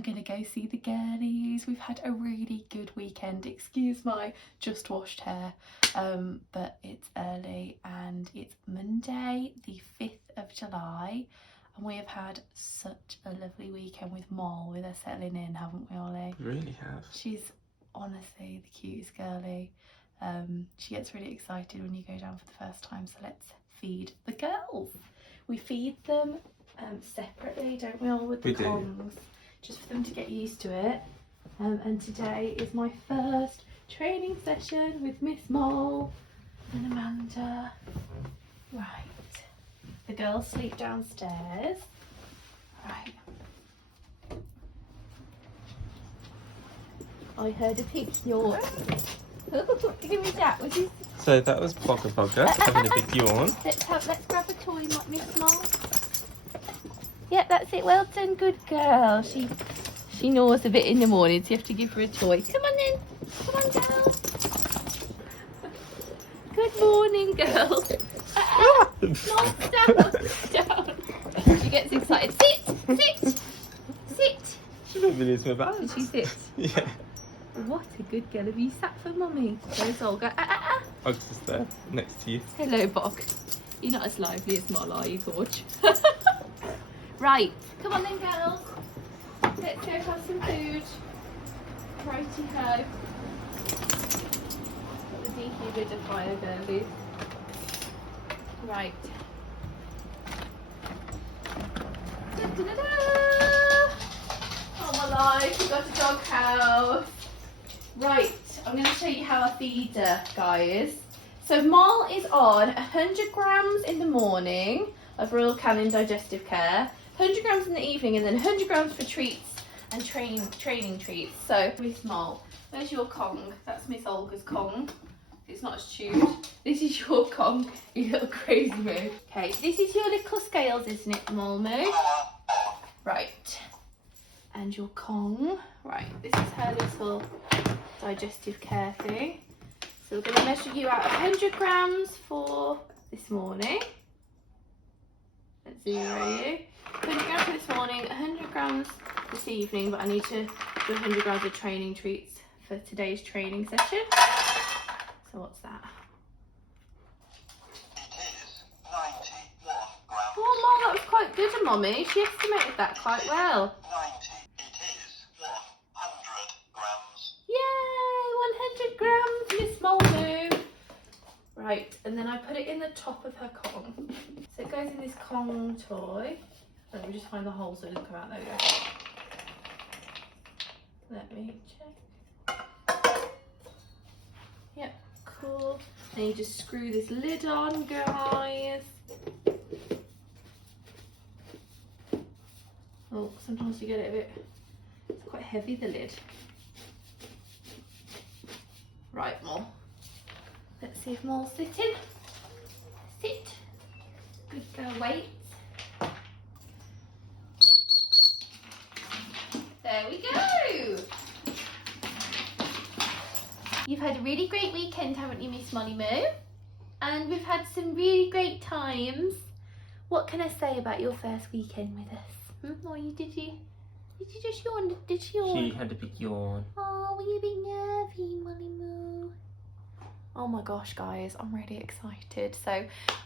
are gonna go see the girlies. We've had a really good weekend. Excuse my just washed hair, but it's early and it's Monday the 5th of July, and we have had such a lovely weekend with Moll, with her settling in, haven't we, Ollie? Really have. She's honestly the cutest girlie. She gets really excited when you go down for the first time, so let's feed the girls. We feed them separately, don't we, all, with the Kongs, just for them to get used to it. And today is my first training session with Miss Moll and Amanda. Right, the girls sleep downstairs. Right. I heard a pig yawn. Who was that? Was he? So that was Bogger having a big yawn. Let's grab a toy, Miss Moll. Yep, that's it. Well done, good girl. She gnaws a bit in the morning, so you have to give her a toy. Come on then. Come on down. Good morning, girls. Down. She gets excited. Sit. She don't believe my back. Did she sit? Yeah. What a good girl. Have you sat for mummy? There's Olga. Bog's just there, next to you. Hello, Bog. You're not as lively as Moll, are you, Gorge? Right, come on then, girls. Let's go have some food. Righty-ho. Got the dehumidifier, girlies. Right. Da-da-da-da! Oh my life, we've got a dog house. Right, I'm going to show you how I feed her, guys. So Moll is on 100 grams in the morning of Royal Canin digestive care, 100 grams in the evening, and then 100 grams for treats and training treats. So Miss Moll, there's your Kong. That's Miss Olga's Kong. It's not as chewed. This is your Kong, you little crazy moo. Okay, this is your little scales, isn't it, Moll moo? Right. And your Kong. Right, this is her little digestive care thing. So we're going to measure you out 100 grams for this morning. Let's zero you. 100 grams for this morning, 100 grams this evening, but I need to do 100 grams of training treats for today's training session. So what's that? It is 91 grams. Oh, Moll, that was quite good, Mummy. She estimated that quite well. 90. It is 100 grams. Yay, 100 grams, Miss Moll moo. Right, and then I put it in the top of her Kong. So it goes in this Kong toy. Let me just find the hole so it doesn't come out. There we go. Let me check. Yep, cool. Then you just screw this lid on, guys. Oh, sometimes you get it a bit, it's quite heavy, the lid. Right, Moll. Let's see if Moll's sitting. Sit. Good girl, wait. There we go. You've had a really great weekend, haven't you, Miss Molly Moo? And we've had some really great times. What can I say about your first weekend with us? Or did you just yawn? Did she yawn? She had a big yawn. Oh, were you a bit nervy, Molly Moo? Oh my gosh, guys, I'm really excited. So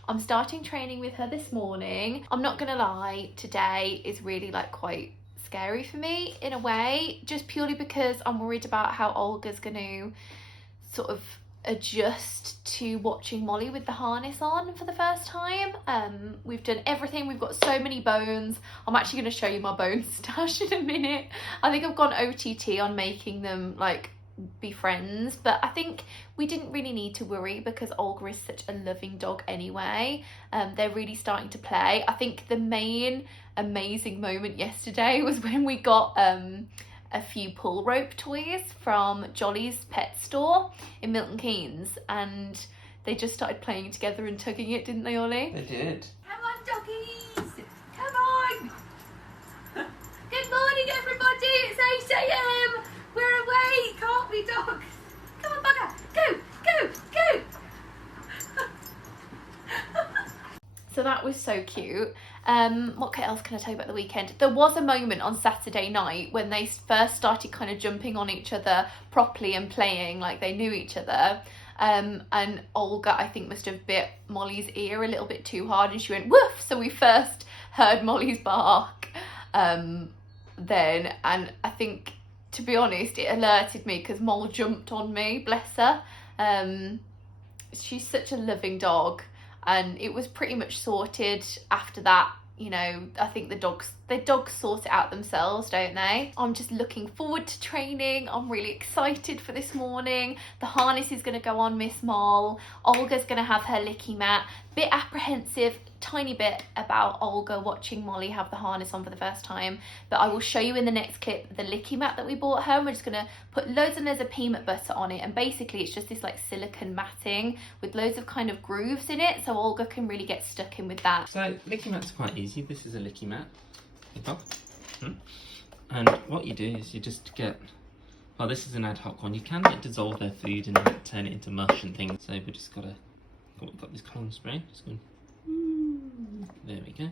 I'm starting training with her this morning. I'm not gonna lie, today is really quite scary for me in a way, just purely because I'm worried about how Olga's gonna sort of adjust to watching Molly with the harness on for the first time. We've done everything. We've got so many bones. I'm actually going to show you my bone stash in a minute. I think I've gone OTT on making them be friends, but I think we didn't really need to worry because Olga is such a loving dog anyway. They're really starting to play. I think the main amazing moment yesterday was when we got a few pull rope toys from Jolly's pet store in Milton Keynes, and they just started playing together and tugging it, didn't they, Ollie? They did. Come on, doggies! Come on! Good morning, everybody! It's 8 AM! We're awake, can't we, dogs? Come on, bugger! Go! Go! Go! So that was so cute. What else can I tell you about the weekend? There was a moment on Saturday night when they first started kind of jumping on each other properly and playing like they knew each other. And Olga, I think, must have bit Molly's ear a little bit too hard and she went woof. So we first heard Molly's bark then, and I think, to be honest, it alerted me because Moll jumped on me, bless her. She's such a loving dog, and it was pretty much sorted after that. You know, I think the dogs sort it out themselves, don't they? I'm just looking forward to training. I'm really excited for this morning. The harness is going to go on Miss Moll. Olga's going to have her licky mat. Bit apprehensive, tiny bit, about Olga watching Molly have the harness on for the first time, but I will show you in the next clip the licky mat that we bought her, and we're just going to put loads and loads of peanut butter on it, and basically it's just this like silicone matting with loads of kind of grooves in it, so Olga can really get stuck in with that. So licky mat's quite easy. This is a licky mat. And what you do is you just get, well, this is an ad hoc one. You can like dissolve their food and like, turn it into mush and things. So we just gotta, we've got this cologne spray. Just going, there we go.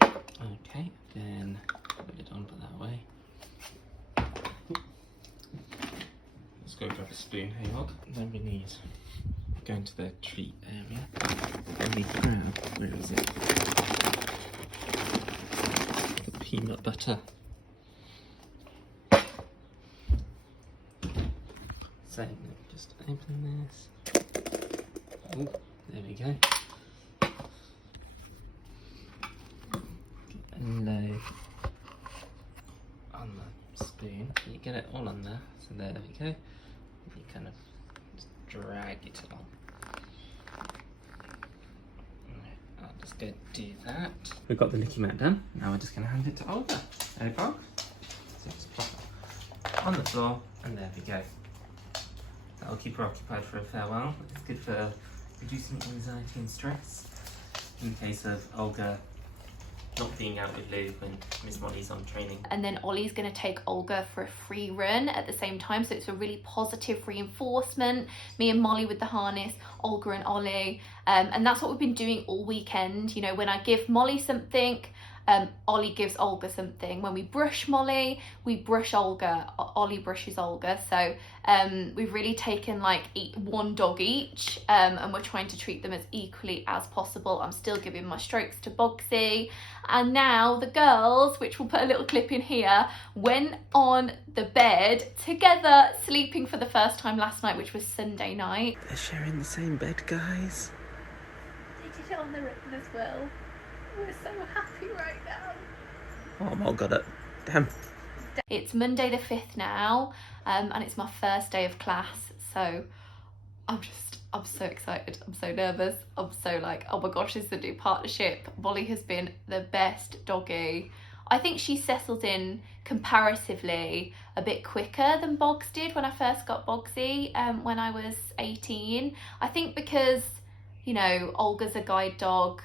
Okay, then put it on, put that away. Let's go grab a spoon, hey Hog. Then we need, go into the treat area. And we grab, where is it? The peanut butter. So, just open this. Oh, there we go. Get a load on the spoon. You get it all on there. So there we go. You kind of just drag it along. Right, I'll just go do that. We've got the licky mat done. Now we're just going to hand it to Olga. There we go. So just plop it on the floor, and there we go. That'll keep her occupied for a fair while. It's good for reducing anxiety and stress in case of Olga not being out with Lou when Miss Molly's on training. And then Ollie's going to take Olga for a free run at the same time, so it's a really positive reinforcement. Me and Molly with the harness, Olga and Ollie, and that's what we've been doing all weekend. You know, when I give Molly something, Ollie gives Olga something. When we brush Molly, we brush Olga. Ollie brushes Olga. So we've really taken like one dog each, and we're trying to treat them as equally as possible. I'm still giving my strokes to Bogsy, and now the girls, which we'll put a little clip in here, went on the bed together, sleeping for the first time last night, which was Sunday night. They're sharing the same bed, guys. They did it on the written as well. We're so happy right now. Oh my god, damn. It's Monday the 5th now, and it's my first day of class, so I'm so excited. I'm so nervous. I'm so like, oh my gosh, this is the new partnership. Molly has been the best doggy. I think she settled in comparatively a bit quicker than Boggs did when I first got Bogsy, when I was 18. I think because, you know, Olga's a guide dog,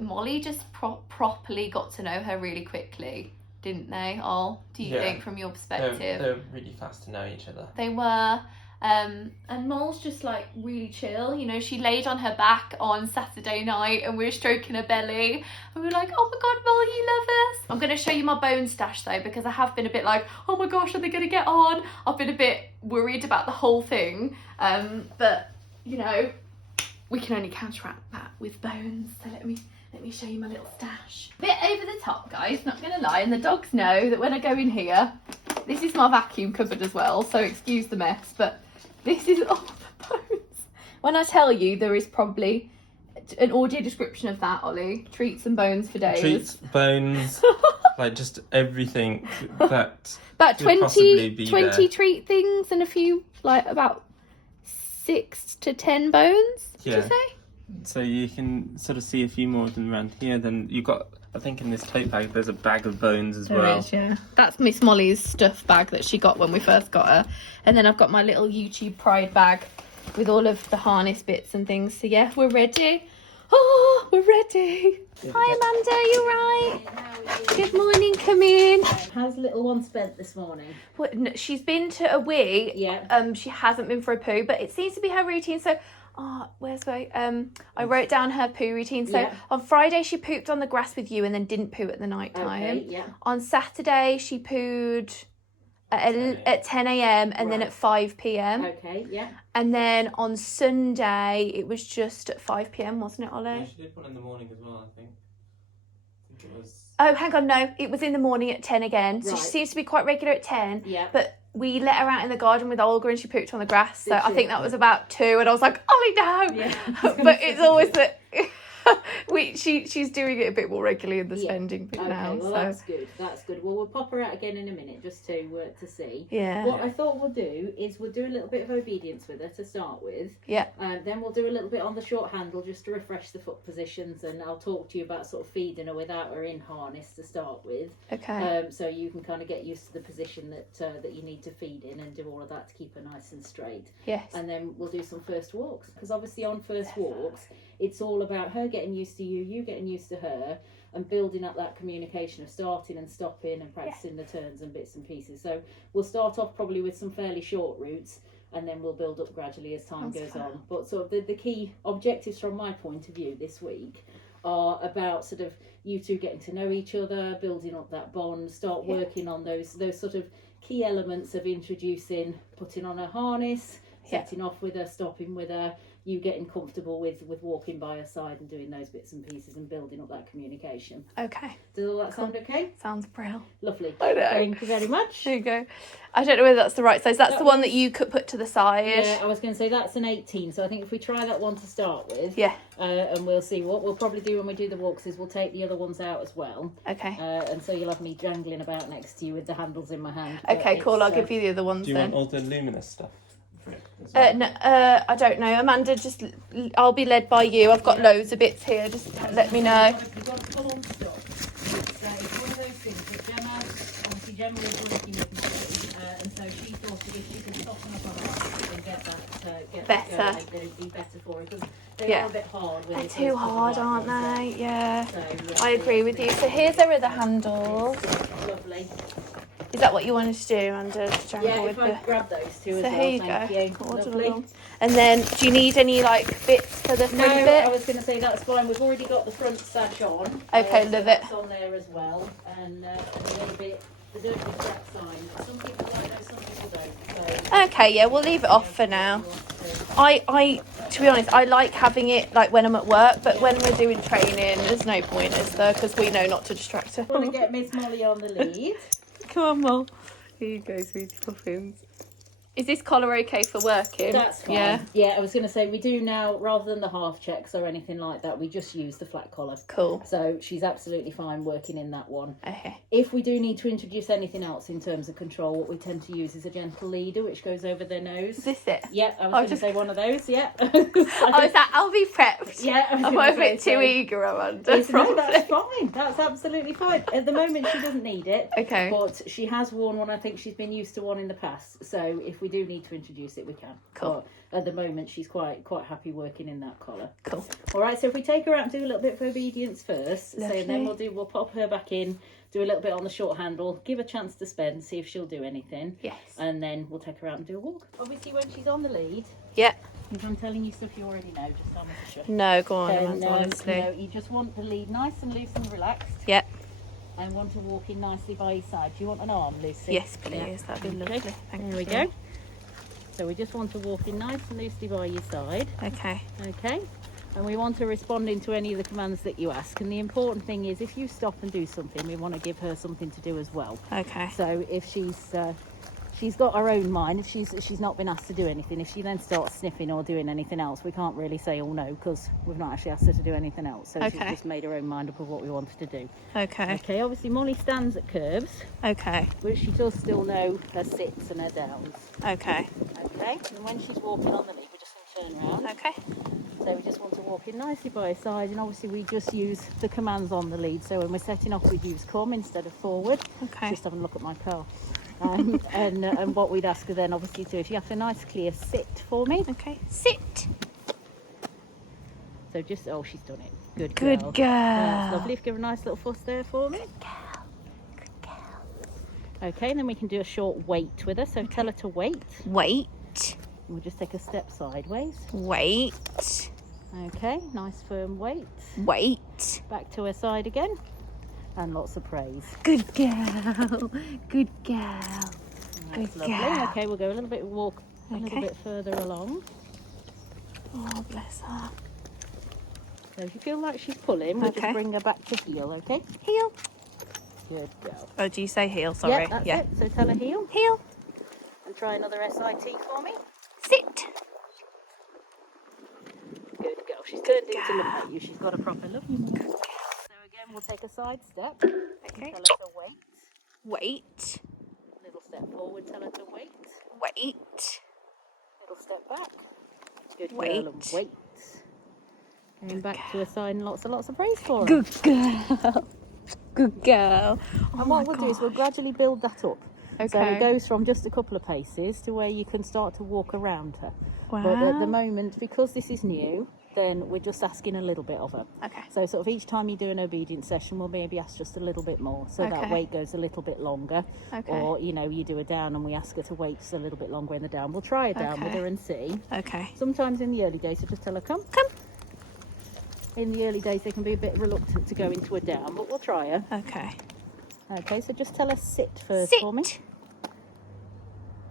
Molly just properly got to know her really quickly, didn't they? All, do you think, from your perspective? They're really fast to know each other. They were. And Moll's just like really chill. You know, she laid on her back on Saturday night and we were stroking her belly and we were like, oh my god, Moll, you love us. I'm going to show you my bone stash though, because I have been a bit like, oh my gosh, are they going to get on? I've been a bit worried about the whole thing, but you know, we can only counteract that with bones. So let me show you my little stash. Bit over the top, guys, not gonna lie, and the dogs know that when I go in here, this is my vacuum cupboard as well, so excuse the mess, but this is all the bones. When I tell you, there is probably an audio description of that, Ollie. Treats and bones for days. Treats, bones, like just everything that about could possibly be 20 there. treat things and a few, like about 6 to 10 bones, did you say? So you can sort of see a few more of them around here. Then you've got, I think in this tote bag, there's a bag of bones as well. There is, yeah. That's Miss Molly's stuff bag that she got when we first got her. And then I've got my little YouTube Pride bag with all of the harness bits and things. So yeah, we're ready. Oh, we're ready. Hi Amanda, you right? Good morning, come in. How's little one spent this morning? Well, no, she's been to a wee. Yeah. She hasn't been for a poo, but it seems to be her routine. So Oh, where's my I wrote down her poo routine. So Yeah. on Friday she pooped on the grass with you and then didn't poo at the night time. Okay, yeah. On Saturday she pooed at 10 a.m. and then Right. at 5 p.m. Okay, yeah. And then on Sunday it was just at 5 p.m, wasn't it, Ollie? Yeah, she did one in the morning as well, I think. I think it was. Oh, hang on, no, it was in the morning at 10 again. So Right. she seems to be quite regular at 10. Yeah. But we let her out in the garden with Olga and she pooped on the grass. So Did I she? think that was about 2 and I was like, Ollie, no. Yeah. But it's always that she's doing it a bit more regularly in the Yeah. spending bit Okay, now. well So that's good. That's good. Well, we'll pop her out again in a minute just to see. yeah. What I thought we'll do is we'll do a little bit of obedience with her to start with. Yeah. Then we'll do a little bit on the short handle just to refresh the foot positions, and I'll talk to you about sort of feeding her without her in harness to start with. Okay. So you can kind of get used to the position that you need to feed in and do all of that to keep her nice and straight. Yes. And then we'll do some first walks, because obviously on first walks it's all about her getting used to you getting used to her, and building up that communication of starting and stopping and practicing the turns and bits and pieces. So we'll start off probably with some fairly short routes, and then we'll build up gradually as time goes on. But sort of the key objectives from my point of view this week are about sort of you two getting to know each other, building up that bond, start working on those sort of key elements of introducing, putting on a harness, setting off with her, stopping with her, you getting comfortable with walking by her side and doing those bits and pieces and building up that communication. Okay. Does all that sound okay? Sounds brilliant. Lovely. I know. Thank you very much. There you go. I don't know whether that's the right size. That's That the one that you could put to the side. Yeah, I was going to say that's an 18, so I think if we try that one to start with, Yeah. and we'll see what we'll probably do when we do the walks is we'll take the other ones out as well, Okay. and so you'll have me jangling about next to you with the handles in my hand. Okay, cool. I'll give you the other ones Do you then. want all the luminous stuff? as well? No, I don't know. Amanda, I'll be led by you. I've got loads of bits here. Just let me know. We've got full on stuff. It's one of those things that Gemma was working with me, and so she thought that if she could soften up on that and get that Better. going, then it'd be better for her, because they Yeah. are a bit hard. They're too hard, aren't they? Yeah. So, yeah, I agree with you. So here's our other handles. Lovely. Is that what you wanted to do, Amanda? To jangle Yeah, with if I the... grab those two as So well, here you thank go. you. Order Lovely. along. And then, do you need any like bits for the No, front bit? I was going to say that's fine. We've already got the front sash on. Okay, so love it. that's on there as well, and a little bit. The dirty strap sign. Some people like that, some people don't. So Okay, yeah, we'll leave it off for now. I to be honest, I like having it like when I'm at work, but when we're doing training, there's no point, is there? Because we know not to distract her. want to get Miss Molly on the lead. Come on, Mol. Here you go, sweetie puffins. Is this collar okay for working? That's fine. Yeah. Yeah, I was going to say we do now, rather than the half checks or anything like that, we just use the flat collar. Cool. So she's absolutely fine working in that one. Okay. If we do need to introduce anything else in terms of control, what we tend to use is a gentle leader, which goes over their nose. Is this it? Yeah, I was I'll going to just- say one of those. Yeah. Oh, is that? I'll be prepped. Yeah, I was I'm gonna a bit say, too so- eager, Amanda. No, Probably. that's fine. That's absolutely fine. At the moment, she doesn't need it. Okay. But she has worn one. I think she's been used to one in the past. So if we do need to introduce it, we can. Cool. But at the moment, she's quite happy working in that collar. Cool. All right. So if we take her out and do a little bit of obedience first, so Lovely. then we'll pop her back in, do a little bit on the short handle, give her a chance to spend, see if she'll do anything. Yes. And then we'll take her out and do a walk. Obviously, when she's on the lead, Yeah. if I'm telling you stuff you already know, just tell me to shut. No, go on, So, Amanda, honestly. no, you just want the lead nice and loose and relaxed. Yep. And want to walk in nicely by your side. Do you want an arm, Lucy? Yes, please. That'd be lovely. Thank There we you. go. So we just want to walk in nice and loosely by your side. Okay. Okay. And we want to respond into any of the commands that you ask. And the important thing is, if you stop and do something, we want to give her something to do as well. Okay. So if she's got her own mind, if she's not been asked to do anything, if she then starts sniffing or doing anything else, we can't really say, oh no, because we've not actually asked her to do anything else. So she's Okay. just made her own mind up of what we wanted to do. Okay. Okay, obviously Molly stands at curves, Okay. but she does still know her sits and her downs. Okay. Okay, and when she's walking on the lead, we're just going to turn around. Okay. So we just want to walk in nicely by her side, and obviously we just use the commands on the lead. So when we're setting off, we'd use come instead of forward. Okay. Just having a look at my car. And what we'd ask her then obviously to, if you have a nice clear sit for me. Okay. Sit. So just, oh, she's done it. Good Good girl. girl. That's lovely. Give her a nice little fuss there for me. Good girl. Okay, and then we can do a short wait with her. So tell her to wait. Wait. We'll just take a step sideways. Wait. Okay, nice firm weight. Wait. Back to her side again. And lots of praise. Good girl. Good girl. That's Good lovely. girl. Okay, we'll go a little bit, walk a little Okay. bit further along. Oh, bless her. So if you feel like she's pulling, we'll Okay. just bring her back to heel, okay? Heel. Good girl. Oh, do you say heel? Sorry. Yeah, that's it. So tell her heel. Heel. And try another SIT for me. Sit. Good girl. She's turned in to look at you. She's got a proper look. So again, we'll take a side step. Okay. Tell her to wait. Wait. Little step forward. Tell her to wait. Wait. Little step back. Good Wait. girl. And wait. Going back to her side and lots of praise for her. Good girl. Good girl. Oh And what we'll do is we'll gradually build that up. So it Okay. goes from just a couple of paces to where you can start to walk around her. Wow. But at the moment, because this is new, then we're just asking a little bit of her. Okay. So sort of each time you do an obedience session, we'll maybe ask just a little bit more. So that Okay. wait goes a little bit longer. Okay. Or, you know, you do a down and we ask her to wait just a little bit longer in the down. We'll try a down with Okay. her and see. Okay. Sometimes in the early days, so just tell her, come. Come. In the early days, they can be a bit reluctant to go into a down, but we'll try her. Okay. Okay, so just tell her sit first Sit. for me.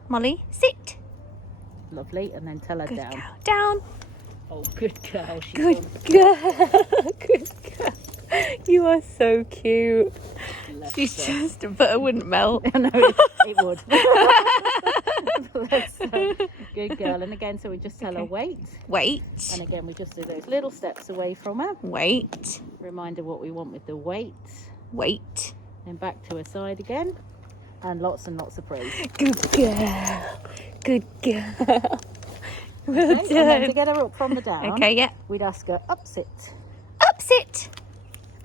Molly, sit. Lovely, and then tell her Good down. girl. Down. Oh, good girl. She's Good done. girl. Good girl. You are so cute. Bless She's her. just, butter wouldn't melt. I know it would. Bless her. Good girl. And again, so we just tell her Okay. wait. Wait. And again, we just do those little steps away from her. Wait. Remind her what we want with the wait. Wait. Then back to her side again. And lots of praise. Good girl. Good girl. Well Okay, and then to done. get her up from the down, Okay, yeah. we'd ask her up sit. Up, sit.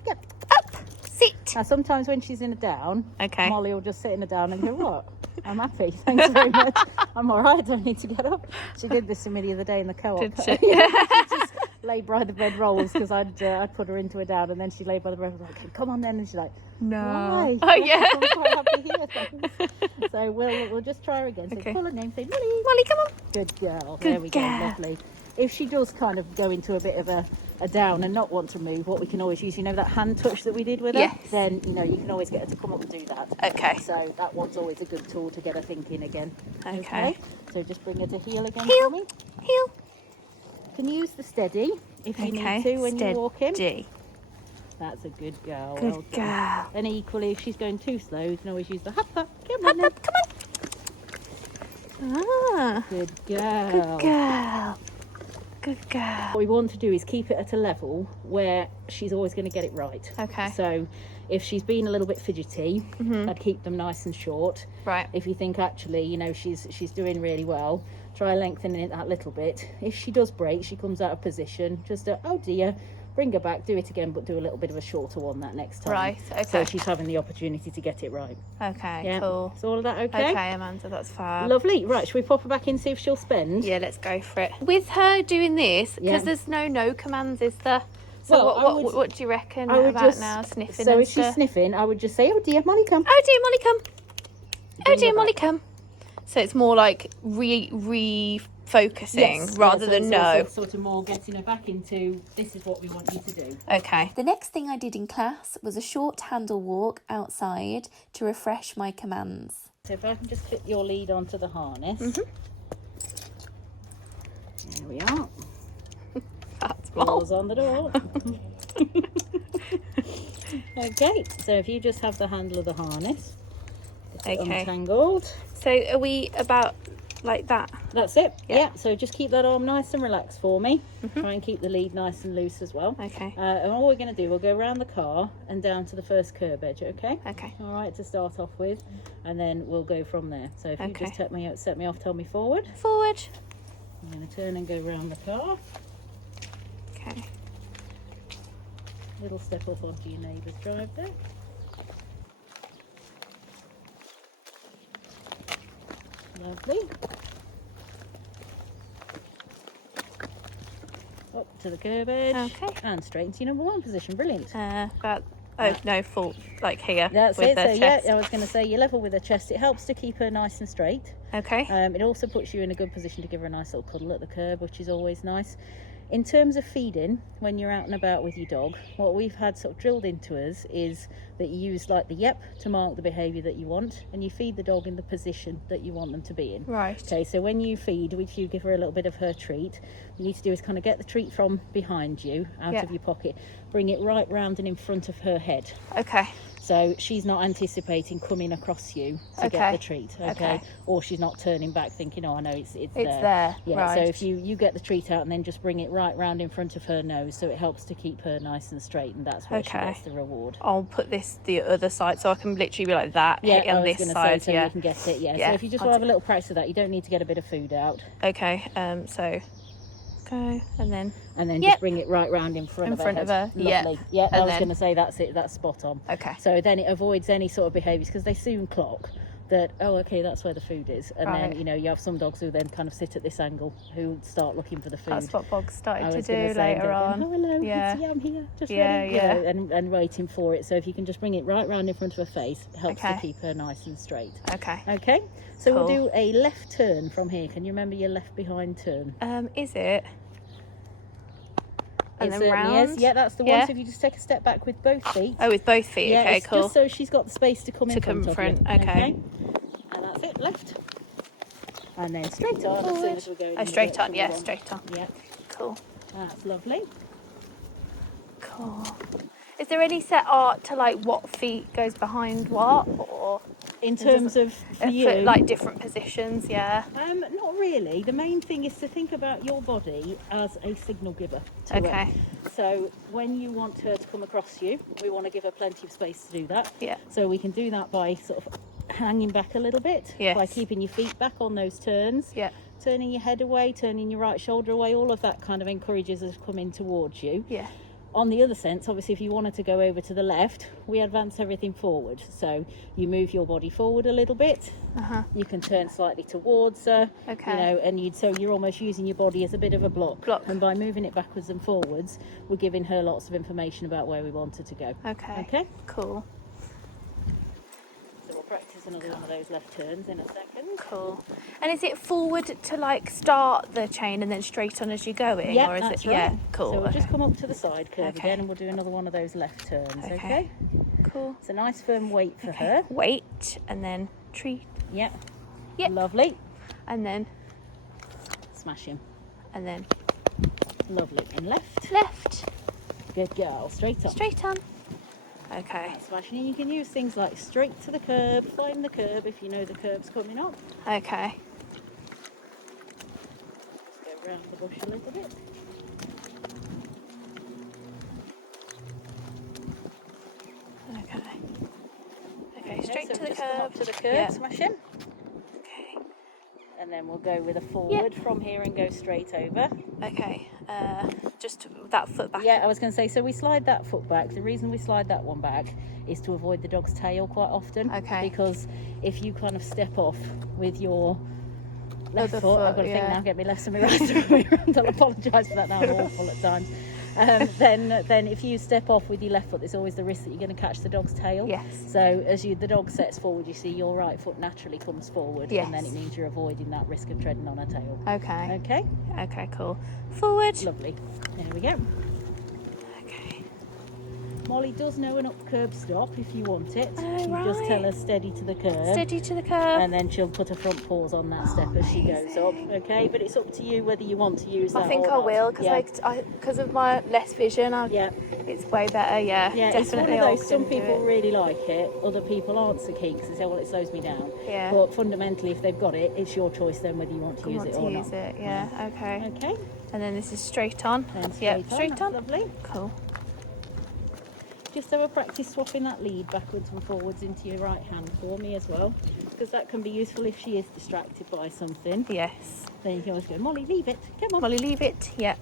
Yep. Up, sit. Now sometimes when she's in a down, Okay. Molly will just sit in a down and go, what? I'm happy, thanks very much. I'm all right, I don't need to get up. She did this to me the other day in the co-op. Did she? Yeah, she just lay by the bread rolls because I'd put her into a down and then she lay by the bread rolls like, come on then. And she's like, No. why? Oh, yeah. I'm quite happy here, thanks. So we'll just try her again. So Okay. call her name, say, Molly. Molly, come on. Good girl. Good There we go, girl. lovely. If she does kind of go into a bit of a down and not want to move, what we can always use, you know, that hand touch that we did with her? Yes. Then, you know, you can always get her to come up and do that. Okay. So that one's always a good tool to get her thinking again. Okay. So just bring her to heel again Heel. for me. Heel. You can use the steady if you Okay. need to when you walk in. Steady. That's a good girl. Good well done. girl. And equally, if she's going too slow, you can always use the hop hop. Come on Up, then. up, come on. Ah. Good girl. Good girl. Good girl. What we want to do is keep it at a level where she's always going to get it right. Okay. So if she's been a little bit fidgety, Mhm. I'd keep them nice and short. Right. If you think actually, you know, she's doing really well, try lengthening it that little bit. If she does break, she comes out of position, just oh dear, bring her back, do it again, but do a little bit of a shorter one that next time. Right. Okay. So she's having the opportunity to get it right. Okay. Yeah. Cool. Is all of that okay? Okay, Amanda, that's fab. Lovely. Right, should we pop her back in, see if she'll spend? Yeah, let's go for it. With her doing this, because Yeah. there's no commands, is there? So Well, I would- what do you reckon I would about just, now? Sniffing so and if she's stuff? sniffing, I would just say, oh dear, Molly, come. Oh dear, Molly, come. Oh Bring dear, her Molly, back. come. So it's more like refocusing Yes, rather so than it's no. also sort of more getting her back into, this is what we want you to do. Okay. The next thing I did in class was a short handle walk outside to refresh my commands. So if I can just clip your lead onto the harness. Mhm. There we are. That's Balls on the door. Okay, so if you just have the handle of the harness, get it Okay. untangled. So are we about like that? That's it. Yeah. Yeah. So just keep that arm nice and relaxed for me. Try and keep the lead nice and loose as well. Okay. And all we're going to do, we'll go around the car and down to the first curb edge. Okay. Okay. All right, to start off with, and then we'll go from there. So if you Okay. just set me off, tell me forward. Forward. I'm going to turn and go around the car. Okay. Little step up onto your neighbour's drive there. Lovely. Up to the curb edge. Okay. And straight into your number one position. Brilliant. About Oh, no, full, like here, That's with it. the So chest. yeah, I was going to say you're level with her chest. It helps to keep her nice and straight. Okay. It also puts you in a good position to give her a nice little cuddle at the curb, which is always nice. In terms of feeding, when you're out and about with your dog, what we've had sort of drilled into us is that you use like the yep to mark the behaviour that you want, and you feed the dog in the position that you want them to be in. Right. Okay, so when you feed, if you give her a little bit of her treat, what you need to do is kind of get the treat from behind you, out Yeah. of your pocket, bring it right round and in front of her head. Okay. So she's not anticipating coming across you to get Okay. the treat, okay? Okay. Or she's not turning back thinking, oh, I know it's It's there. there, Yeah, right. so if you get the treat out and then just bring it right round in front of her nose, so it helps to keep her nice and straight, and that's where she Okay. gets the reward. I'll put this the other side so I can literally be like that, Yeah, hit on I was this going to side. say, so Yeah. you can get it, yeah. Yeah, So if you just I'll want to have do- a little practice of that, you don't need to get a bit of food out. Okay. So go and then. And then Yep. just bring it right round in front In of front her of head. her, yep. Lovely. Yeah, I And was then- going to say that's it, that's spot on. Okay. So then it avoids any sort of behaviours, because they soon clock that, oh, okay, that's where the food is. And Right. then, you know, you have some dogs who then kind of sit at this angle, who start looking for the food. That's what Bog's I started to was gonna do say, later they're going, on. oh, hello, Yeah. yeah, I'm here, just Yeah, ready, yeah. you know, and waiting for it. So if you can just bring it right round in front of her face, it helps to Okay. keep her nice and straight. Okay. Okay, so Cool. we'll do a left turn from here. Can you remember your left behind turn? Is it? And It then certainly round? is. Yeah, that's the Yeah. one. So if you just take a step back with both feet. Oh, with both feet. Yeah, Okay, it's cool. just so she's got the space to come To in come front of you. front, okay. And that's it, left. And then straight on as soon Forward. as we're going. Oh, in the straight on. direction we Yeah, want. straight on. Yeah, Cool. that's lovely. Cool. Is there any set art to like what feet goes behind what, or In terms of for for, you, like different positions? Yeah. not really. The main thing is to think about your body as a signal giver to her. Okay. So when you want her to come across you, we want to give her plenty of space to do that. Yeah. So we can do that by sort of hanging back a little bit, Yes. by keeping your feet back on those turns, Yeah. turning your head away, turning your right shoulder away. All of that kind of encourages us to come in towards you. Yeah. On the other sense, obviously, if you wanted to go over to the left, we advance everything forward. So you move your body forward a little bit. You can turn slightly towards her. Okay. You know, and so you're almost using your body as a bit of a block. And by moving it backwards and forwards, we're giving her lots of information about where we want her to go. Okay. Okay. Cool. So we'll practice another one of those left turns in a second. Cool. And is it forward to like start the chain and then straight on as you're going? Yeah, or is that's it? right. Yeah. Cool. So we'll just okay. come up to the side curve Okay. again, and we'll do another one of those left turns. Okay. Okay. Cool. It's a nice firm weight for her. Wait, and then treat, Yeah. Yep. Lovely. and then Smash him. Lovely. And left. left, Good girl. Straight up. straight on. Okay. That's smashing. And you can use things like straight to the curb, find the curb if you know the curb's coming up. Okay. Just go round the bush a little bit. Okay. Okay. Straight so to the just come curb. up to the curb, Yeah. smash him. Okay. And then we'll go with a forward from here and go straight over. Okay. Just that foot back. Yeah, I was going to say, so we slide that foot back. The reason we slide that one back is to avoid the dog's tail quite often. Okay. Because if you kind of step off with your left Other foot, I've got foot, to think yeah. now, get me left and me right. I'll apologise for that now, I'm awful at times. Then if you step off with your left foot, there's always the risk that you're going to catch the dog's tail. Yes. So as the dog sets forward, you see your right foot naturally comes forward, Yes. and then it means you're avoiding that risk of treading on her tail. Okay. Okay, Okay. Cool. Forward. lovely. There we go. Okay. Molly does know an up curb stop if you want it. Oh, You just right. tell her steady to the curb. Steady to the curb. And then she'll put her front paws on that step as she goes up. Okay, but it's up to you whether you want to use that. I think or I not. will because yeah. because of my less vision. Yeah, It's way better. Yeah. yeah. Definitely. It's one of I those. Some can do people it. really like it. Other people aren't so keen because they say, "Well, it slows me down." Yeah. But fundamentally, if they've got it, it's your choice then whether you want to I use want it to or use not. it. Yeah. Okay. Okay. And then this is straight on. Then Yeah. straight Straight that's on. Lovely. Cool. Just have a practice swapping that lead backwards and forwards into your right hand for me as well, because that can be useful if she is distracted by something. Yes. Then you can always go, Molly, leave it. Come on. Molly, leave it. Yeah.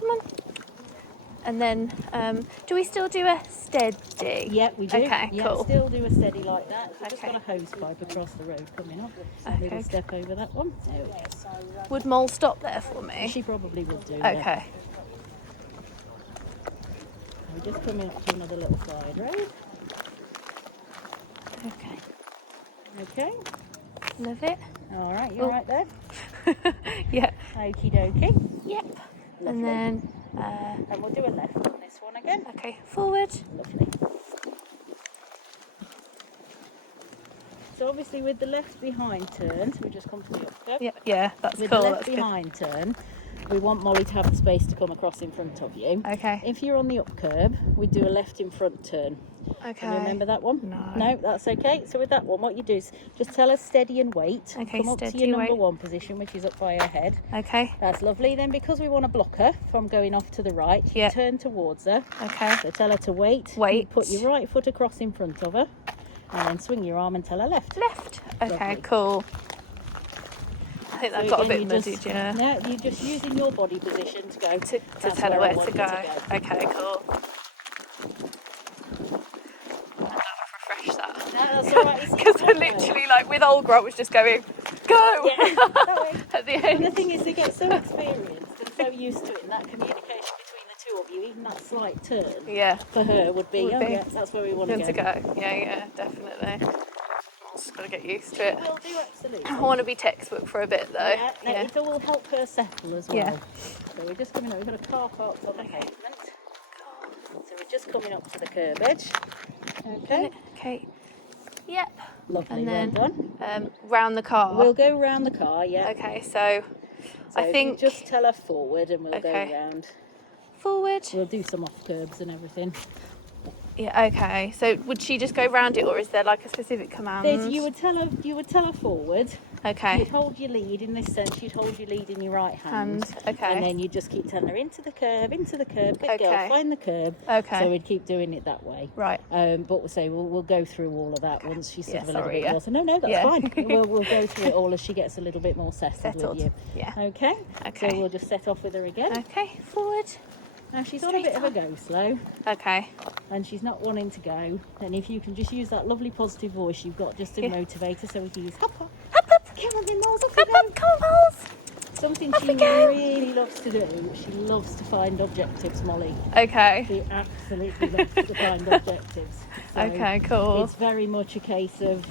Come on. And then, do we still do a steady? Yeah, we do. Okay, yeah, cool. Still do a steady like that. So just Okay. got a hose pipe across the road coming up. So Okay. little step over that one. There we go. Would Mole stop there for me? She probably would do. Yeah. Okay. We just coming up to another little side road. Okay. Okay. Love it. All right, you're Oh. right there. Yeah. Okie dokie. Yep. Lovely. And then, And we'll do a left on this one again. okay, forward. Lovely. So obviously with the left behind turn, so we just come to the up curve. Yeah, that's With cool. the left That's good. behind turn, we want Molly to have the space to come across in front of you. Okay. If you're on the up curb, we do a left in front turn. Okay. Can you remember that one? No. No, that's okay. So with that one, what you do is just tell her steady and wait. Okay, Come up to steady, your number wait. 1 position, which is up by her head. Okay. That's lovely. Then because we want to block her from going off to the right, you Yeah. turn towards her. Okay. So tell her to wait. Wait. You put your right foot across in front of her. And then swing your arm and tell her left. Left. Okay, Lovely. cool. I think that So got a again, bit you muddy, just, do you know? No, you're just using your body position to go. To That's tell her I where want to you go. Okay, cool. Refresh that. No, that's all right. Because I literally, like, with Olga, I was just going, go! Yeah. At the And the end. thing is, they get so experienced and so used to it, and that communication between the two of you, even that slight turn, Yeah. for her would be, Would oh be. yeah, that's where we want Good to to go. go. Yeah, definitely. Just got to get used to it. Will do, absolutely. I want to be textbook for a bit, though. Yeah, no, it will help her settle as well. Yeah. So we're just coming up, we've got a car parked on the pavement. So we're just coming up to the curb edge. Okay, Okay. Yep. lovely, And then well done. round the car. We'll go round the car, yeah. Okay, so So I if think you just tell her forward and we'll Okay. go round. forward. We'll do some off curbs and everything. Yeah. Okay. So would she just go round it, or is there like a specific command? You would tell her forward. Okay. You'd hold your lead in this sense. You'd hold your lead in your right hand. Okay. And then you just keep telling her into the curb. Good Okay. girl, find the curb. Okay. So we'd keep doing it that way. Right. But we'll say we'll go through all of that once she's sort Yeah, of a little sorry, bit yeah. more. So no, that's Yeah. fine. We'll go through it all as she gets a little bit more settled with you. Yeah. Okay. Okay. So we'll just set off with her again. Okay. Forward. Now she's on a bit of a go slow, Okay. and she's not wanting to go. And if you can just use that lovely positive voice you've got just to Yeah. motivate her, so we can use hop hop. Up, up. Come on, then, Miles, off Up, you go. up. Come on, Miles. Something Off she we go. really loves to do. She loves to find objectives, Molly. Okay. She absolutely loves to find objectives. So Okay. Cool. it's very much a case of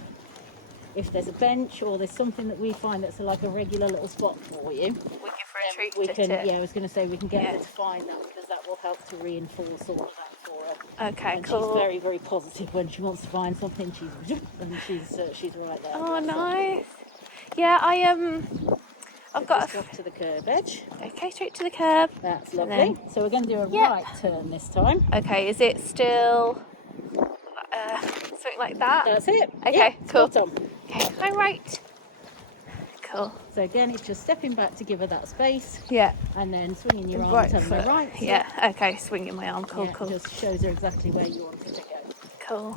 if there's a bench or there's something that we find that's like a regular little spot for you, We give her a treat. we did can. it? Yeah, I was going to say we can get Yeah. her to find that because that will help to reinforce all of that for her. Okay. And Cool. she's very, very positive when she wants to find something. She's right there. Oh, nice. Yeah. I've got Just off to the curb edge. Okay, straight to the curb. That's And lovely. then- So we're going to do a Yep. right turn this time. Okay, is it still something like that? That's it. Okay, Yeah, cool. spot on. Okay, go right. Cool. So again, it's just stepping back to give her that space, Yeah. and then swinging your arm Right and telling her foot. right. Yeah. Okay, swinging my arm. Cool. Yeah, Cool. Just shows her exactly where you want her to go. Cool.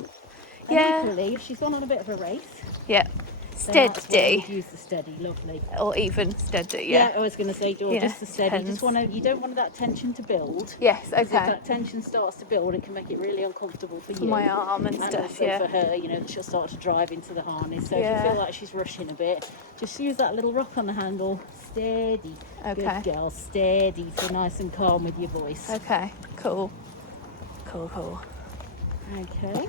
And Yeah. equally, if she's gone on a bit of a race, Yeah. then that's where Steady. we'd use the steady. Lovely. Or even steady. Yeah. I was going to say, Yeah, just the steady. depends. You don't want that tension to build. Yes. 'Cause If Okay. that tension starts to build, it can make it really uncomfortable for For you. my arm and And stuff. also Yeah. for her, she'll start to drive into the harness. So if Yeah. you feel like she's rushing a bit, just use that little rock on the handle. Steady. Okay. Good girl. Steady. So nice and calm with your voice. Okay. Cool. Cool. Okay.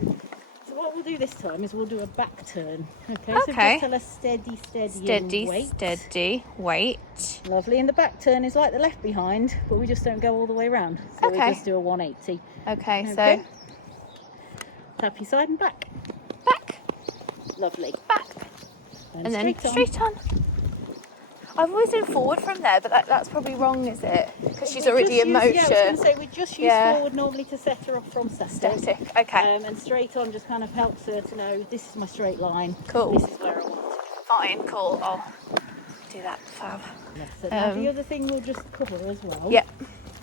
So what we'll do this time is we'll do a back turn. Okay. So Okay. just tell her steady, and Steady. wait. Steady. Wait. Lovely. And the back turn is like the left behind, but we just don't go all the way around. So we Okay. just do a 180. Okay. Okay. So Tap your side and back. back. Lovely. Back. And then straight on. I've always been forward from there, but that's probably wrong, is it? Because she's We already just in use- Yeah, I was going motion. to say we just use Yeah. forward normally to set her off from static. Static. Okay. And straight on just kind of helps her to know this is my straight line. Cool. This is where I want to Fine. Cool. I'll do that. Fab. go. So now the other thing we'll just cover as well. Yep.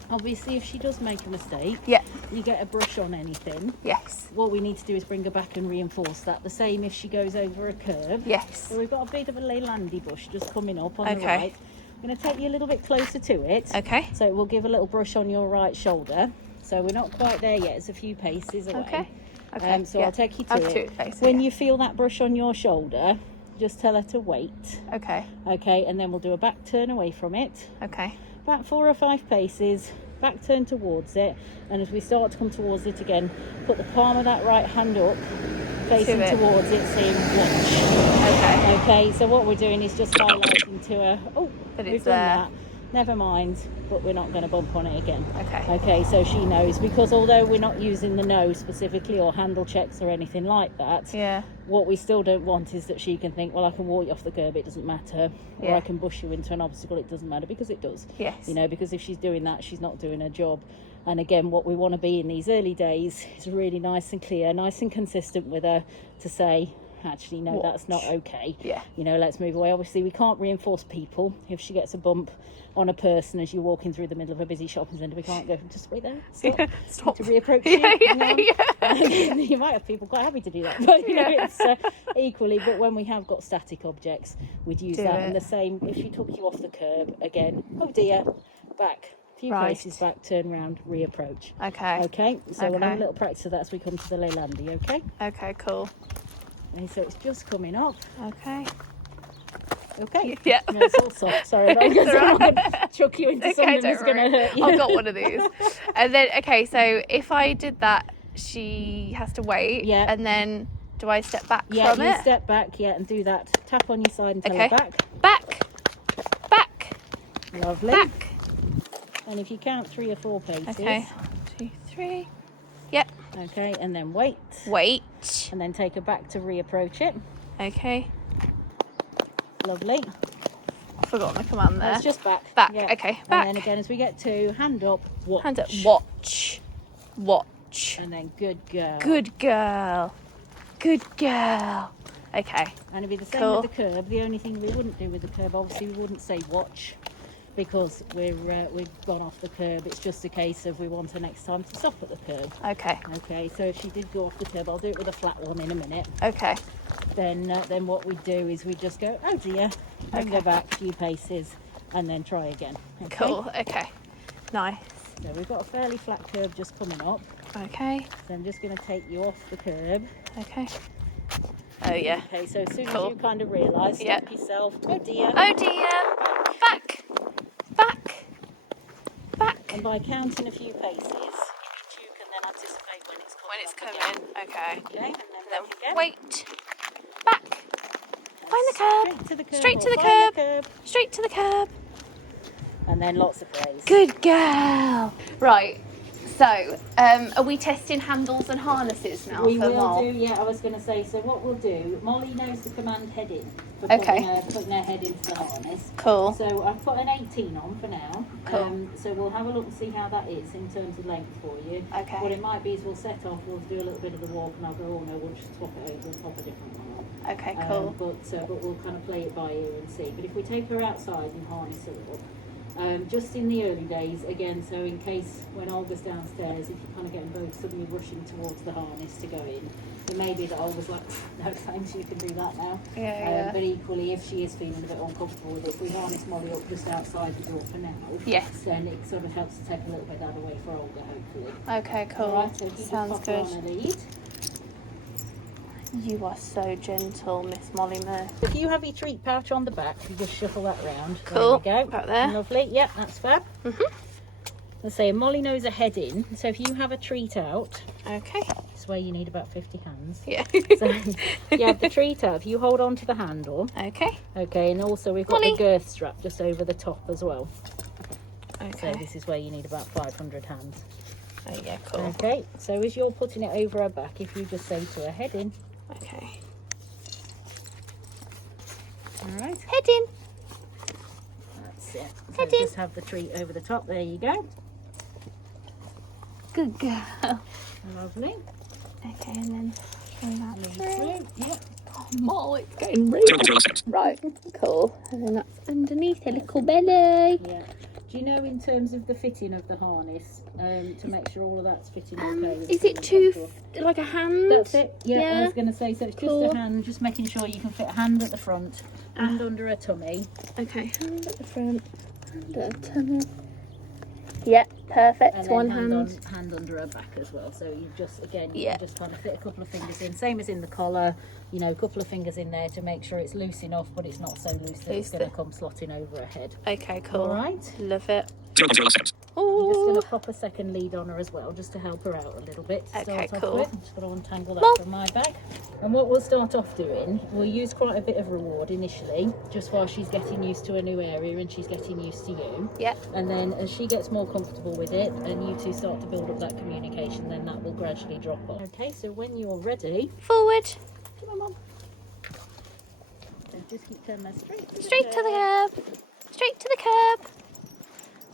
Obviously, if she does make a mistake, Yeah. you get a brush on anything. Yes. What we need to do is bring her back and reinforce that. The same if she goes over a curb. Yes. So we've got a bit of a leylandy bush just coming up on the Okay. right. I'm going to take you a little bit closer to it. Okay. So we'll give a little brush on your right shoulder. So we're not quite there yet. It's a few paces away. Okay. Okay. So yeah. I'll take you to I've it. two faces, When yeah. you feel that brush on your shoulder, just tell her to wait. Okay. Okay, and then we'll do a back turn away from it. Okay. About 4 or 5 paces. back turn towards it, and as we start to come towards it again, put the palm of that right hand up, facing towards it, saying watch. Okay. Okay, so what we're doing is just highlighting to her, oh, But we've it's done there. that. Never mind, but we're not going to bump on it again. Okay. Okay, so she knows, because although we're not using the nose specifically or handle checks or anything like that, Yeah. what we still don't want is that she can think, well, I can walk you off the curb, it doesn't matter, or Yeah. I can push you into an obstacle, it doesn't matter, because it does. Yes. You know, because if she's doing that, she's not doing her job. And again, what we want to be in these early days is really nice and clear, nice and consistent with her to say, actually, no, that's not okay. Yeah. You know, let's move away. Obviously, we can't reinforce people. If she gets a bump on a person as you're walking through the middle of a busy shopping centre, we can't go, just wait there, stop, Stop. to reapproach Yeah, you. yeah, yeah. You might have people quite happy to do that, but you know, it's equally. But when we have got static objects, we'd use Do that. it. And the same, if she took you off the curb, again, oh dear, back, a few Right. paces back, turn round, reapproach. Okay. Okay, so we'll have a Okay. little practice of that as we come to the Leylandy, okay? Okay, cool. And so it's just coming up. Okay. Okay. Yeah. No, it's all soft. Sorry, I'm It's all going to chuck you into something that's don't going to worry. hurt you. I've got one of these. And then, okay, so if I did that, she has to wait. Yeah. And then do I step back Yeah, from you it? step back, yeah, and do that. Tap on your side and tell Okay. her back. Back. Back. Lovely. Back. And if you count 3 or 4 paces. Okay. 1, 2, 3. Yep. Okay, and then wait. Wait. And then take her back to reapproach it. Okay. Lovely. Forgot my command there. That's just back. Back, Yeah. okay, back. And then again, as we get to hand up, watch. Hand up. Watch. Watch. And then good girl. Good girl. Good girl. Okay. And it'd be the same Cool. with the curb. The only thing we wouldn't do with the curb, obviously, we wouldn't say watch, because we've gone off the curb. It's just a case of we want her next time to stop at the curb. Okay. Okay, so if she did go off the curb, I'll do it with a flat one in a minute. Okay. Then what we do is we just go, oh dear, and go back a few paces, and then try again. Okay? Cool. Okay. Nice. So we've got a fairly flat curb just coming up. Okay. So I'm just going to take you off the curb. Okay. Oh yeah. Okay, so as soon Cool. as you kind of realise, Yeah. stop yourself. Oh dear. Oh dear. Back. Back. Back. And by counting a few paces, you can then anticipate when it's coming. When it's up coming. again. Okay. Okay, and Then then again. wait. Back. Find the curb. Straight to the curb. Straight to or the find curb. Straight to the curb. And then lots of praise. Good girl. Right. So, are we testing handles and harnesses now We for will Mol? do, yeah, I was going to say, so what we'll do, Molly knows the command heading for Okay. putting her head into the harness. Cool. So I've put an 18 on for now. Cool. So we'll have a look and see how that is in terms of length for you. Okay. What it might be is we'll set off, we'll do a little bit of the walk, and I'll go, oh no, we'll just swap it over and pop a different one on. Okay, cool. But we'll kind of play it by ear and see. But if we take her outside and harness her up, just in the early days, again, so in case when Olga's downstairs, if you're kind of getting both suddenly rushing towards the harness to go in, it may be that Olga's like, no thanks, you can do that now. Yeah. But equally, if she is feeling a bit uncomfortable with it, if we harness Molly up just outside the door for now, Yes. then it sort of helps to take a little bit out of the way for Olga, hopefully. Okay, cool. All right, so if you Sounds just pop her good. on a lead. You are so gentle, Miss Molly Murphy. If you have your treat pouch on the back, you just shuffle that round. Cool. There we go. About there. Lovely. Yep, that's fab. Mhm. Let's say Molly knows a head in, so if you have a treat out, Okay. it's where you need about 50 hands. Yeah. So you have the treat out. If you hold on to the handle, Okay. okay, and also we've got Molly. the girth strap just over the top as well. So Okay. this is where you need about 500 hands. Oh yeah, cool. Okay, so as you're putting it over her back, if you just say to her, head in. Okay. All right, Head in. that's it. So Head in. just have the treat over the top. There you go. Good girl. Lovely. Okay, and then bring that Lead through. through. Yep. Oh, it's getting really right. Cool. And then that's underneath her little belly. Yeah. Do you know in terms of the fitting of the harness, to make sure all of that's fitting okay? Is it like a hand? That's it. Yeah, I Yeah. was going to say, so it's Cool. just a hand, just making sure you can fit a hand at the front, hand under her tummy. Okay, hand at the front, hand at the tummy. Yeah, perfect. And One then hand. hand under her back as well. So you just, again, you Yeah. can just kind of fit a couple of fingers in, same as in the collar, you know, a couple of fingers in there to make sure it's loose enough, but it's not so loose that it's Loose going to that- come slotting over her head. Okay, cool. All right. Love it. I'm just Oh, going a proper second lead on her as well, just to help her out a little bit. To Okay, start cool. off with. I'm just going to untangle that Mom. from my bag. And what we'll start off doing, we'll use quite a bit of reward initially, just while she's getting used to a new area and she's getting used to you. Yeah. And then as she gets more comfortable with it and you two start to build up that communication, then that will gradually drop off. Okay, so when you're ready, Forward. come on, Mum. So just keep turning that straight to the Straight to the curb. curb. Straight to the curb.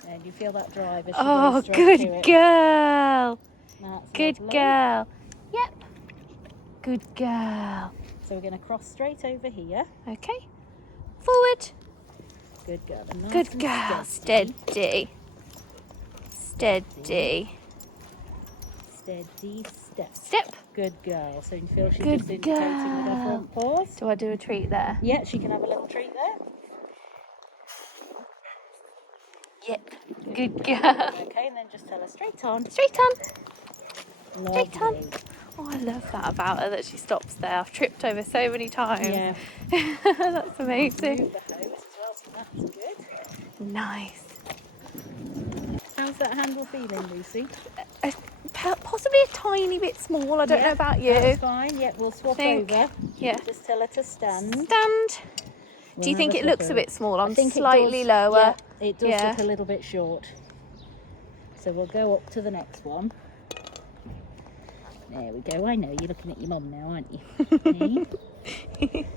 And you feel that drive as she Oh, goes straight to good it. girl. That's Good lovely. girl. Yep. Good girl. So we're going to cross straight over here. Okay. Forward. Good girl. And nice Good and girl. steady. Steady. Steady. Steady step. Step. Good girl. So you feel she's Good just indicating with her girl. front paws. Do I do a treat there? Yeah, she can have a little treat there. Yep. Good girl. Okay, and then just tell her straight on. Straight on. Lovely. on. Oh, I love that about her, that she stops there. I've tripped over so many times. Yeah. That's amazing. Move the hose as well, so that's good. Nice. How's that handle feeling, Lucy? Possibly a tiny bit small. I don't know about you. That's fine. Yeah, we'll swap over. Yeah. Just tell her to stand. Stand. Do you We'll think have it looks a swap bit small? over. I'm I think it slightly does, lower. Yeah, it does Yeah. look a little bit short. So we'll go up to the next one. There we go. I know you're looking at your mum now, aren't you? Okay.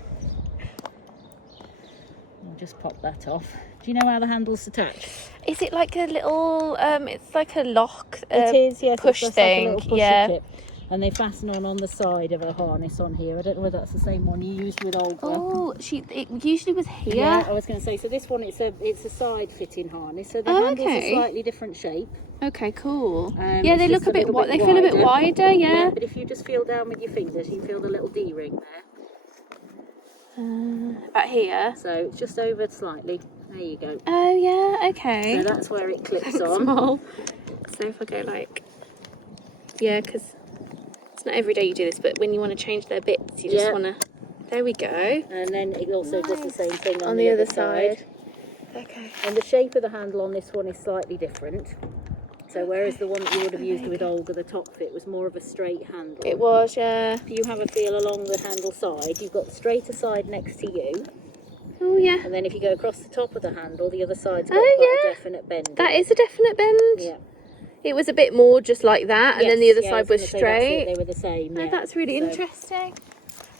I'll just pop that off. Do you know how the handles attach? Is it like a little? It's like a lock. It is, yes. Push it's just thing. like a little pusher Yeah. tip. And they fasten on the side of a harness on here. I don't know whether that's the same one you used with Olga. Oh, it usually was here. Yeah, I was going to say. So this one, it's a side fitting harness. So the Oh, handles okay. are slightly different shape. Okay, cool. Um, Yeah, it's they just look a bit. little bit They feel a bit wider. Yeah. But if you just feel down with your fingers, you feel the little D ring there. About here. So it's just over slightly. There you go. Oh yeah. Okay. So that's where it clips Thanks, on. Mol. So if I go like, yeah, because it's not every day you do this, but when you want to change their bits, you just Yeah. want to. There we go. And then it also does the same thing On the other side. Okay. And the shape of the handle on this one is slightly different. So whereas the one that you would have used with Olga, the top fit was more of a straight handle. It was, yeah. If you have a feel along the handle side, you've got the straighter side next to you. Oh yeah. And then if you go across the top of the handle, the other side's got Oh, quite yeah. a definite bend. That is a definite bend. Yeah. It was a bit more just like that, and then the other side was straight. They were the same. Oh, Yeah. that's really So- interesting.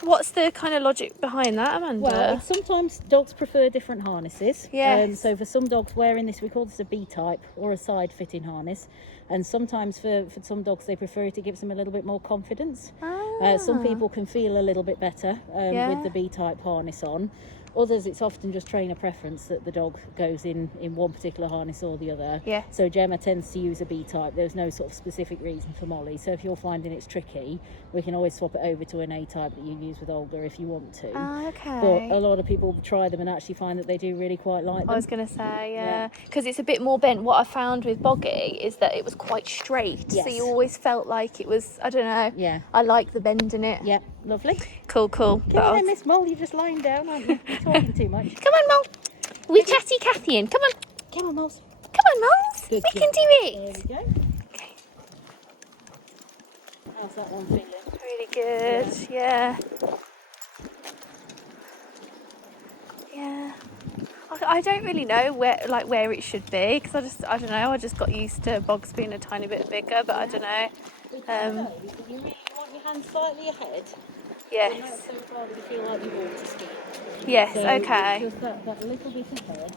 What's the kind of logic behind that, Amanda? Well, sometimes dogs prefer different harnesses. Yes. So for some dogs wearing this, we call this a B-type or a side-fitting harness. And sometimes for some dogs, they prefer it. It gives them a little bit more confidence. Some people can feel a little bit better Yeah. with the B-type harness on. Others, it's often just trainer preference that the dog goes in one particular harness or the other. Yes. So Gemma tends to use a B-type. There's no sort of specific reason for Molly. So if you're finding it's tricky, we can always swap it over to an A-type that you use with Olga if you want to. Okay. But a lot of people try them and actually find that they do really quite like them. I was going to say, Yeah. yeah, because it's a bit more bent. What I found with Boggy is that it was quite straight, so Yes. you always felt like it was. I don't know. Yeah. I like the bend in it. Yeah, lovely. Cool. Come But on then, Miss Mole, you're just lying down, aren't you? You're talking too much. Come on, Mol. We chatty Cathy in. Come on. Come on, Moles. Come on, Moles. Good We job. can do There it. we go. Okay. How's that one feeling? Really good. Yeah. Yeah. I don't really know where it should be, because I don't know. I just got used to Boggs being a tiny bit bigger, but I don't know. You really want your hands slightly ahead. Yes. Not so far that you feel like you're water skiing. Yes. So Okay. Just that little bit ahead.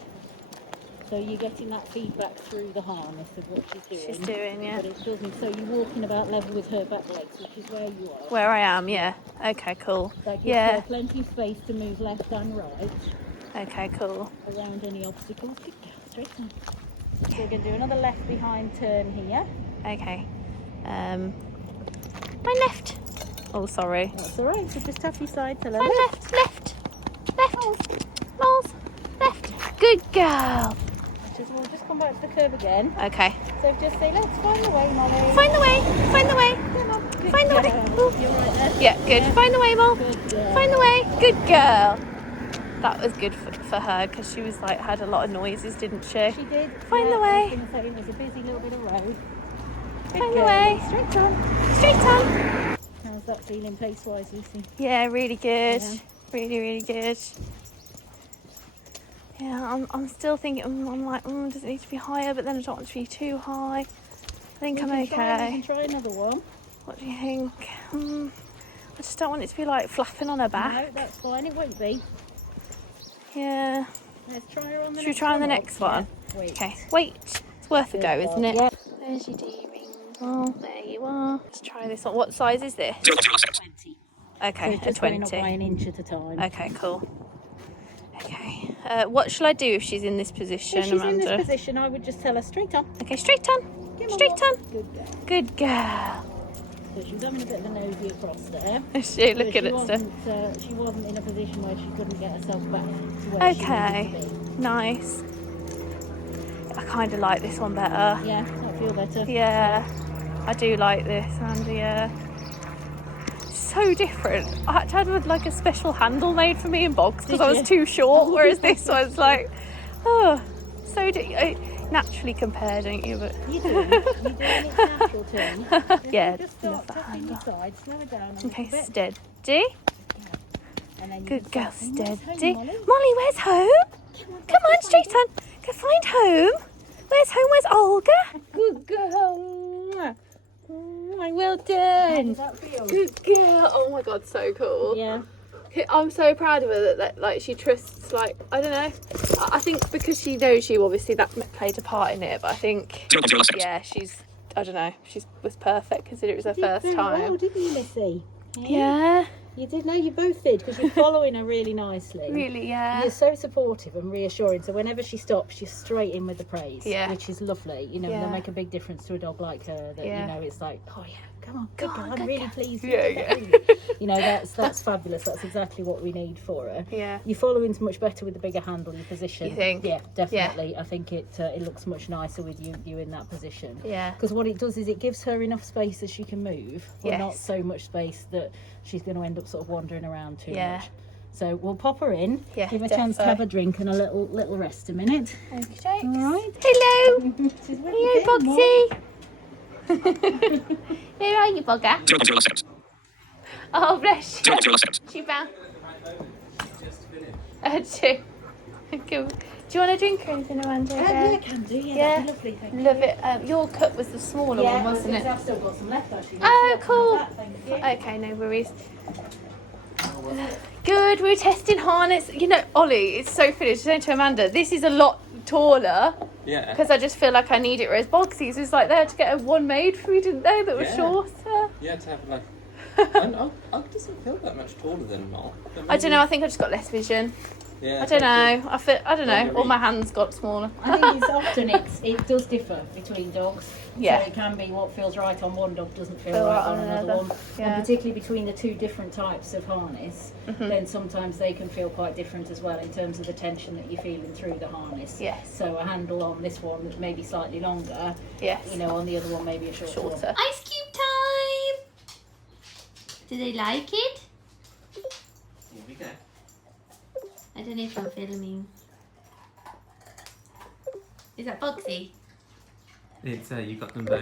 So you're getting that feedback through the harness of what she's doing. She's doing, yeah. But it doesn't. So you're walking about level with her back legs, which is where you are. Where I am, yeah. Okay, cool. That gives Yeah. her plenty of space to move left and right Okay, cool. around any obstacles. Good girl, straight on. So we're going to do another left behind turn here. Okay. My left. Oh, sorry. That's all right. So just tap your side to the My left. left. Moles. Left. Good girl. We'll just come back to the curb again. Okay. So just say, let's find the way, Molly. Find the way. Find the way. Come on. Good Find the way. girl. You're right there. Yeah, good. Find the way, Mol. Good girl. Find the way. Good girl. that was good for her because she was like had a lot of noises, didn't she? She did. Find the way. I was going to say it was a busy little bit of road. Find the way. Straight on. Straight on. How's that feeling pace-wise, Lucy? Yeah, really good. Yeah. Really good. Yeah, I'm still thinking. I'm like, does it need to be higher? But then I don't want it to be too high. I think I'm okay. We can try another one. What do you think? I just don't want it to be like flapping on her back. No, that's fine. It won't be. Yeah. Let's try her on the Should we try on the next one? Yeah. Wait. Okay. Wait. It's worth a go, isn't it? Yeah. There's your D-ring. Oh, there you are. Let's try this one. What size is this? 20. Okay, So a just going up 20. by an inch at a time. Okay, cool. Okay. What shall I do if she's in this position, If she's Amanda? in this position, I would just tell her straight on. Okay, straight on. Come on, Straight Mum. on. Good girl. Good girl. So she was having a bit of a nosy across there. Is she So looking she at stuff? she wasn't in a position where she couldn't get herself back to where she Okay. needed to be. Nice. I kind of like this one better. Yeah, I feel better. Yeah, I do like this, Amanda, yeah. So different. I had to have like a special handle made for me in box because Did I was you? too short, whereas this one's like, oh, so naturally compared, don't you? But You do. You're doing it natural too. Yeah, Just start love that tapping your handle. side, slow it down a okay, little bit. steady. And then you Good can girl, start saying, "Where's steady. home, Molly?" Molly, where's home? Come on, straight on. Go find home. Where's home? Where's Olga? Good girl. Oh, well How done. does that feel? Good girl. Oh my god, so cool. Yeah. I'm so proud of her that like she trusts, like, I don't know. I think because she knows you, obviously that played a part in it, but I think, yeah, I don't know, she was perfect considering it was her You did first very time. well, didn't you, Missy? Yeah, You did. No, you both did because you're following her really nicely. really, yeah. You're so supportive and reassuring. So whenever she stops, you're straight in with the praise, Yeah. which is lovely. You know, and Yeah. they'll make a big difference to a dog like her. That Yeah. you know, it's like, oh yeah, come on, good Go girl. on, I'm good really girl. pleased. Yeah, with yeah. that, really. You know, that's fabulous. That's exactly what we need for her. Yeah. Your following's much better with the bigger handle, your position. You think? Yeah, definitely. I think it looks much nicer with you in that position. Yeah. Because what it does is it gives her enough space that she can move, but not Yes. so much space that she's going to end up sort of wandering around too Yeah. much. So we'll pop her in, Yeah, give her a chance to defo. have a drink and a little rest a minute. Okay. All right. Hello. She's ready Hello, to go, Boxy. Where are you, bugger? Oh, bless you. She found. Two. Cool. Do you want a drink or anything, Amanda? Yeah, can do. Yeah, Yeah. that'd be lovely. Thank you. Love it. Your cup was the smaller one, wasn't it? I've still got some left actually. Oh, cool. Thank you. Okay, no worries. Good, we're testing harness. You know, Ollie, it's so funny. She's saying to Amanda, this is a lot taller Yeah. because I just feel like I need it. Whereas Boxy's was like they had to get a one made for me, didn't they? That was Yeah. shorter. Yeah, to have like. I doesn't feel that much taller than Mol. I don't know. I think I just got less vision. Yeah. I don't know. I don't know. Maybe. All my hands got smaller. I think it's often it does differ between dogs. Yeah. So it can be what feels right on one dog doesn't feel Feel right right on on another another. one. Yeah. And particularly between the two different types of harness, Mm-hmm. then sometimes they can feel quite different as well in terms of the tension that you're feeling through the harness. Yes. So a handle on this one that's maybe slightly longer, Yes. you know, on the other one maybe a shorter one. Shorter. Ice cube time! Do they like it? Here we go. I don't know if I'm filming. Is that Boxy? It's you got them both.